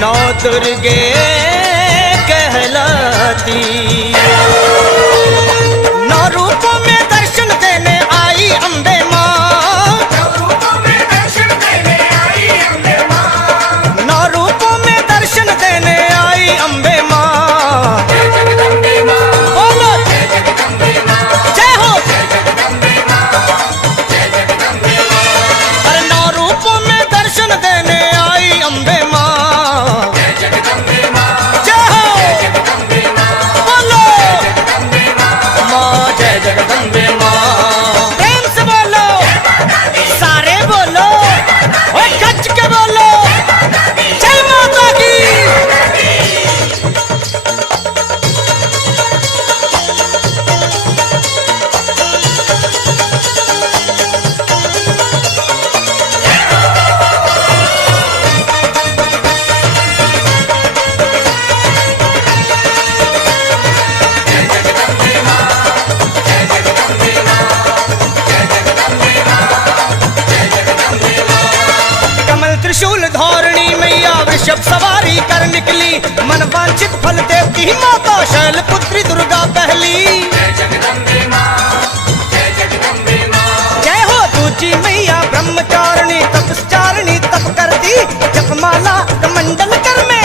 नौ दुर्गे कहलाती। नौ रूपों में दर्शन देने आई अम्बे माँ, नौ रूपों में दर्शन देने आई अम्बे माँ, नौ रूपों में दर्शन देने आई अम्बे माँ। जय जगदम्बे माँ, बोलो जय जगदम्बे माँ, जय हो जय जगदम्बे माँ, जय जगदम्बे माँ। अरे नौ रूपों में दर्शन देने आई अम्बे माँ, जय जगदम्बे माँ, जय हो जय जगदम्बे माँ, बोलो जय जगदम्बे माँ, जय जगदम्बे माँ। प्रेम से बोलो सारे बोलो और गज के बोलो जय माता की। कमल त्रिशूल धौरणी मैया वृषभ सवारी कर निकली, मन वांछित फल देती माता शैलपुत्री दुर्गा पहली। जय जगदम्बे माँ, जय जगदम्बे माँ, जय हो दूजी मैया ब्रह्मचारिणी तपस्चारिणी तप करती, जपमाला कमंडल कर में